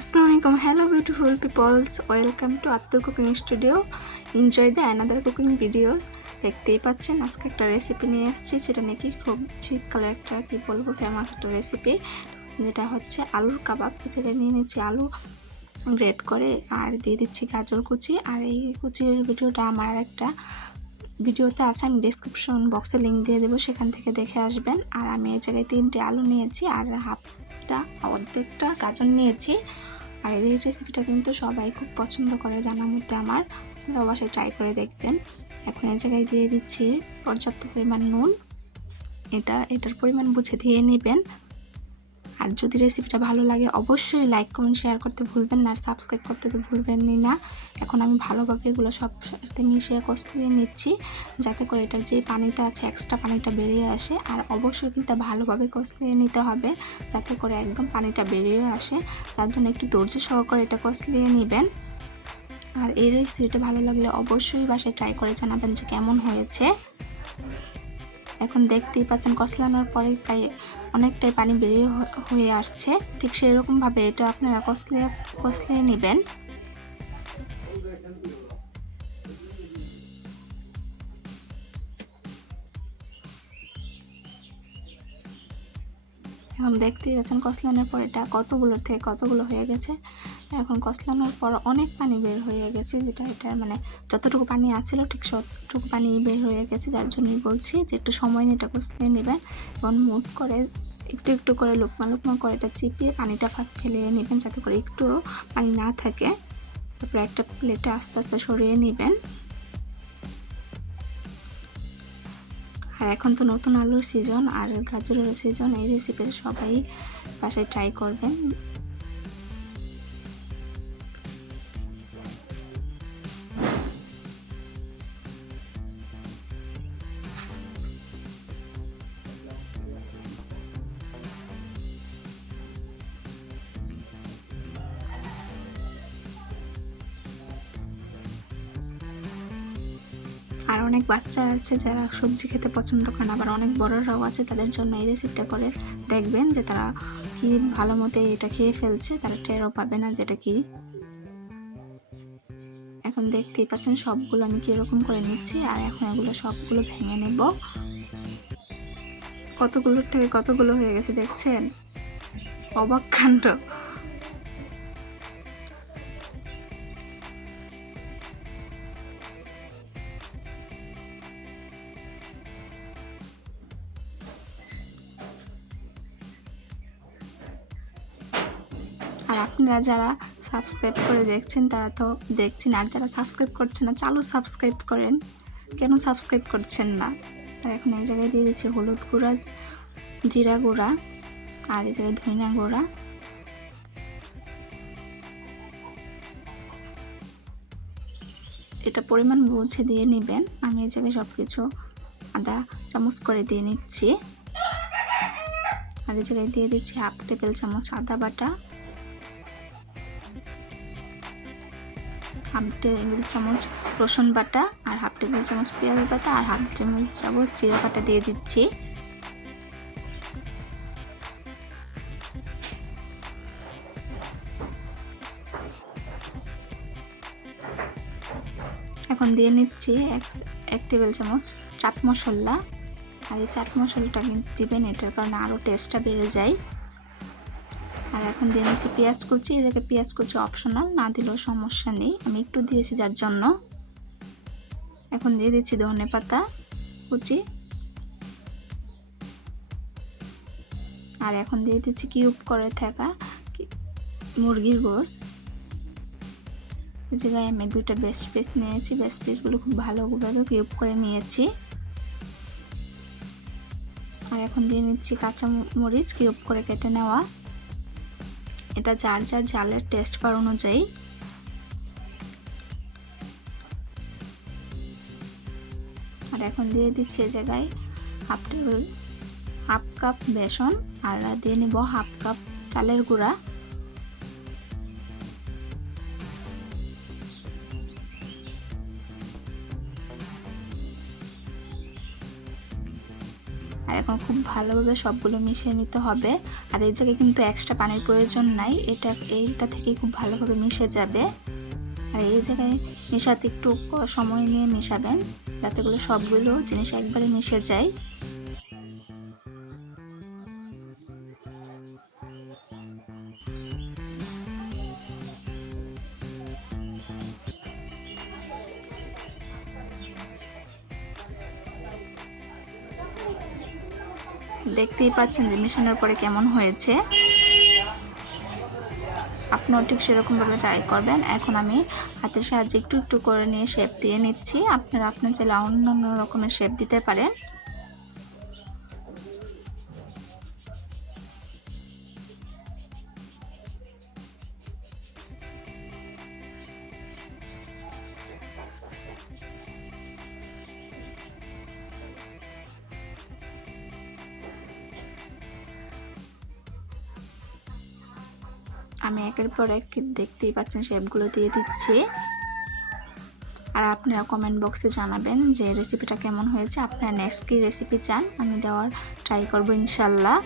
Assalamualaikum, hello beautiful peoples, welcome to AT-TUR cooking studio. Enjoy the another cooking videos. দেখতেই পাচ্ছেন আজকে একটা recipe নিয়ে এসেছি, সেটা নাকি খুব শীতকালে একটা কি বলবো ফেমাস একটা রেসিপি, যেটা হচ্ছে আলুর কাবাব। যেটা নিয়ে নিচ্ছি আলু গ্রেট করে আর দিয়ে দিচ্ছি গাজর কুচি। আর এই কুচির ভিডিওটা আমার একটা ভিডিওতে আছে, আমি ডিসক্রিপশন বক্সে লিঙ্ক দিয়ে দেবো, সেখান থেকে দেখে আসবেন। আর আমি এই জায়গায় 3টে আলু নিয়েছি আর অর্ধেকটা গাজর নিয়েছি। আর এই রেসিপিটা কিন্তু সবাই খুব পছন্দ করে জানার মধ্যে আমার, আপনারা অবশ্যই ট্রাই করে দেখবেন। এখন এই জায়গায় দিয়ে দিচ্ছি পর্যাপ্ত পরিমাণ নুন, এটার পরিমাণ বুঝে দিয়ে নেবেন। আর যদি রেসিপিটা ভালো লাগে অবশ্যই লাইক কমেন্ট শেয়ার করতে ভুলবেন না, আর সাবস্ক্রাইব করতে তো ভুলবেনই না। এখন আমি ভালোভাবে এগুলো সব সাথে মিশিয়ে কষিয়ে নিচ্ছি, যাতে করে এটার যে পানিটা আছে এক্সট্রা পানিটা বেরিয়ে আসে। আর অবশ্যই কিন্তু ভালোভাবে কষিয়ে নিতে হবে, যাতে করে একদম পানিটা বেরিয়ে আসে। তার জন্য একটু ধৈর্য সহকারে এটা কষিয়ে নেবেন। আর এই রেসিপিটা ভালো লাগলে অবশ্যই বাসায় ট্রাই করে জানাবেন যে কেমন হয়েছে। এখন দেখতেই পাচ্ছেন কষলানোর পরে প্রায় অনেকটাই পানি বেরিয়ে হয়ে আসছে, ঠিক সেরকমভাবে এটা আপনারা কষলিয়ে নেবেন। এখন দেখতেই পাচ্ছেন কষলানোর পর এটা কতগুলোর থেকে কতগুলো হয়ে গেছে। এখন কষলানোর পর অনেক পানি বের হয়ে গেছে, যেটা এটা মানে যতটুকু পানি আছিল ঠিক ততটুকু পানি বের হয়ে গেছে, যার জন্যই বলছি যে একটু সময় নিয়ে এটা কষলিয়ে নেবেন। এবং মুট করে একটু একটু করে লুকমা করে এটা চিপিয়ে পানিটা ফেলিয়ে নেবেন, যাতে করে একটু পানি না থাকে। তারপরে একটা প্লেটে আস্তে আস্তে সরিয়ে নেবেন। আর এখন তো নতুন আলুর সিজন আর গাজরের সিজন, এই রেসিপিটা সবাই বাসায় ট্রাই করবেন। আর অনেক বাচ্চা আছে যারা সবজি খেতে পছন্দ করে না, আবার অনেক বড়রাও আছে, তাদের জন্য এই রেসিপিটা করে দেখবেন, যে তারা কি ভালো মতো এটা খেয়ে ফেলছে, তারা টেরও পাবে না যেটা কি। এখন দেখতেই পাচ্ছেন সবগুলো আমি কিরকম করে নিচ্ছি, আর এখন এগুলো সবগুলো ভেঙে নেব। কতগুলোর থেকে কতগুলো হয়ে গেছে দেখছেন, অবাক কাণ্ড। আর আপনারা যারা সাবস্ক্রাইব করে দেখছেন তারা তো দেখছেন, আর যারা সাবস্ক্রাইব করছেন না চালু সাবস্ক্রাইব করেন, কেন সাবস্ক্রাইব করছেন না। আর এখন এই জায়গায় দিয়ে দিচ্ছি হলুদ গুঁড়া, জিরা গুঁড়া, আর এই জায়গায় ধনিয়া গুঁড়া। এটা পরিমাণ বুঝে দিয়ে নেবেন। আমি এই জায়গায় সব কিছু আধা চামচ করে দিয়ে নিচ্ছি। আর এই জায়গায় দিয়ে দিচ্ছি হাফ টেবিল চামচ আদা বাটা, হাফ টেবিল চামচ রসুন বাটা, আর হাফ টেবিল চামচ পেঁয়াজ বাটা, আর হাফ টেবিল চামচ জিরা বাটা দিয়ে দিচ্ছি। এখন দিয়ে নিচ্ছি এক টেবিল চামচ চাট মশলা। আর এই চাট মশলাটা কিন্তু দিবেন, এটার কারণে আরও টেস্টটা বেড়ে যায়। আর এখন দিয়ে নিচ্ছি পেঁয়াজ কুচি। এই জায়গায় পেঁয়াজ কুচি অপশনাল, না দিলেও সমস্যা নেই, আমি একটু দিয়েছি যার জন্য। এখন দিয়ে দিচ্ছি ধনে পাতা কুচি। আর এখন দিয়ে দিচ্ছি কিউব করে থাকা মুরগির গোশ। এই জায়গায় আমি 2টা বেস্ট পিস নিয়েছি, বেস্ট পিসগুলো খুব ভালোভাবে কিউব করে নিয়েছি। আর এখন দিয়ে নিচ্ছি কাঁচা মরিচ কিউব করে কেটে নেওয়া, এটা যার যার ঝালের টেস্ট বার অনুযায়ী। আর এখন দিয়ে দিচ্ছি এই জায়গায় হাফ কাপ বেসন, আর দিয়ে নেব হাফ কাপ চালের গুঁড়া। আর এখন খুব ভালোভাবে সবগুলো মিশিয়ে নিতে হবে। আর এই জায়গায় কিন্তু এক্সট্রা পানির প্রয়োজন নাই, এইটা থেকেই খুব ভালোভাবে মিশে যাবে। আর এই জায়গায় মেশাতে একটু সময় নিয়ে মেশাবেন, যাতে করে সবগুলো জিনিস একবারে মিশে যায়। দেখতেই পাচ্ছেন যে মেশানোর পরে কেমন হয়েছে। আপনিও ঠিক সেরকমভাবে ট্রাই করবেন। এখন আমি হাতের সাহায্যে একটু একটু করে নিয়ে শেপ দিয়ে নিচ্ছি। আপনার চাইলে অন্য রকমের শেপ দিতে পারেন। আমি একের পর এক দেখতেই পাচ্ছেন শেপগুলো দিয়ে দিচ্ছি। আর আপনারা কমেন্ট বক্সে জানাবেন যে রেসিপিটা কেমন হয়েছে, আপনারা নেক্সট কি রেসিপি চান আমি দেওয়ার ট্রাই করব ইনশাল্লাহ।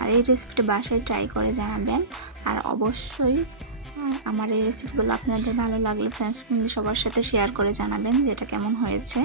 আর এই রেসিপিটা বাসায় ট্রাই করে জানাবেন। আর অবশ্যই আমার এই রেসিপিগুলো আপনাদের ভালো লাগলে ফ্রেন্ডস ফ্যামিলি সবার সাথে শেয়ার করে জানাবেন যে এটা কেমন হয়েছে।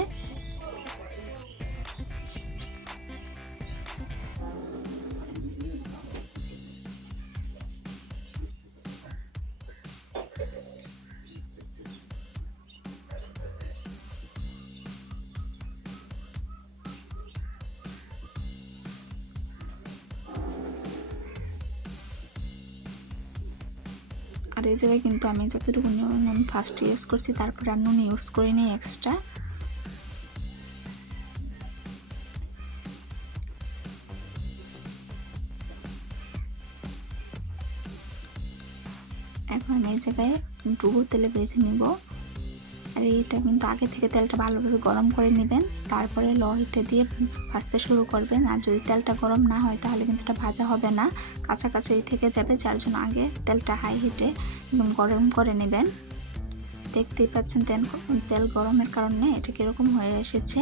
আর এই জায়গায় কিন্তু আমি যতটুকু নুন ফার্স্ট ইউজ করছি, তারপরে আর নুন ইউজ করিনি এক্সট্রা। এখন আমি এই জায়গায় ডুবো তেলে ভেজে নিব। আর এইটা কিন্তু আগে থেকে তেলটা ভালোভাবে গরম করে নেবেন, তারপরে লো হিটে দিয়ে ভাজতে শুরু করবেন। আর যদি তেলটা গরম না হয় তাহলে কিন্তু এটা ভাজা হবে না, কাঁচা কাঁচাই থেকে যাবে। যার জন্য আগে তেলটা হাই হিটে একদম গরম করে নেবেন। দেখতেই পাচ্ছেন তেল গরমের কারণে এটা কীরকম হয়ে এসেছে,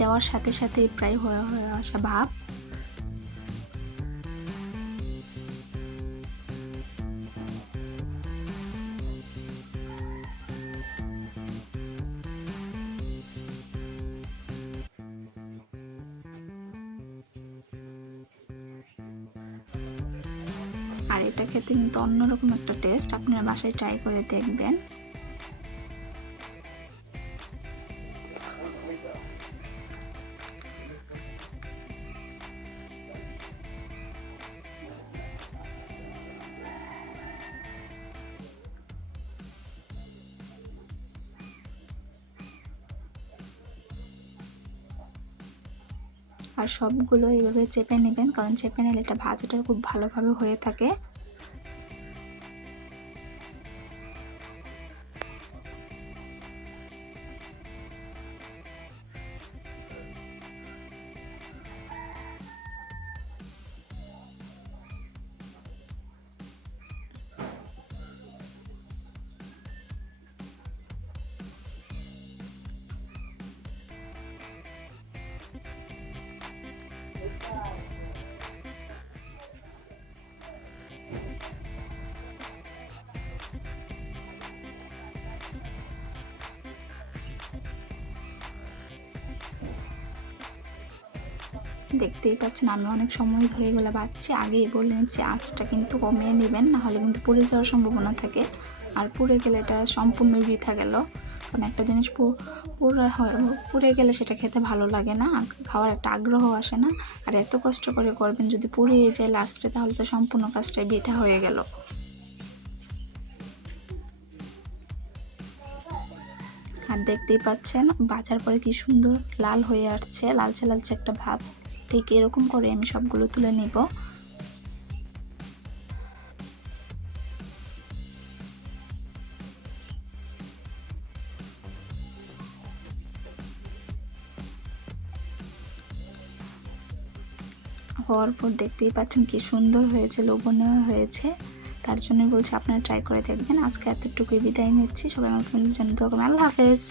দেওয়ার সাথে সাথেই প্রায় হয়ে আসা ভাব। আর এটা খেতে কিন্তু অন্যরকম একটা টেস্ট, আপনারা বাসায় ট্রাই করে দেখবেন। আর সবগুলো এইভাবে চেপে নেবেন, কারণ চেপে নিলে এটা ভাজাটা খুব ভালোভাবে হয়ে থাকে। দেখতেই পাচ্ছেন আমি অনেক সময় ধরে এগুলো বাচ্ছি। আগেই বলে নিচ্ছি আঁচটা কিন্তু কমিয়ে নেবেন, না হলে কিন্তু পুড়ে যাওয়ার সম্ভাবনা থাকে। আর পুড়ে গেলে এটা সম্পূর্ণ বৃথা গেল, কারণ একটা জিনিস পুড়ে গেলে সেটা খেতে ভালো লাগে না, আর খাওয়ার একটা আগ্রহ আসে না। আর এত কষ্ট করে করবেন, যদি পুড়িয়ে যায় লাস্টে তাহলে তো সম্পূর্ণ কাজটাই বৃথা হয়ে গেল। আর দেখতেই পাচ্ছেন ভাজার পরে কি সুন্দর লাল হয়ে আসছে, লালচে লালচে একটা ভাব। ঠিক এরকম করে আমি সবগুলো তুলে নিব। হওয়ার পর দেখতেই পাচ্ছেন কি সুন্দর হয়েছে, লোভনীয় হয়েছে। তার জন্য বলছি আপনারা ট্রাই করে দেখবেন। আজকে এতটুকুই বিদায় নিচ্ছি। সবাই আমার ফ্রেন্ডের জন্য দোয়া করবেন। আল্লাহ হাফেজ।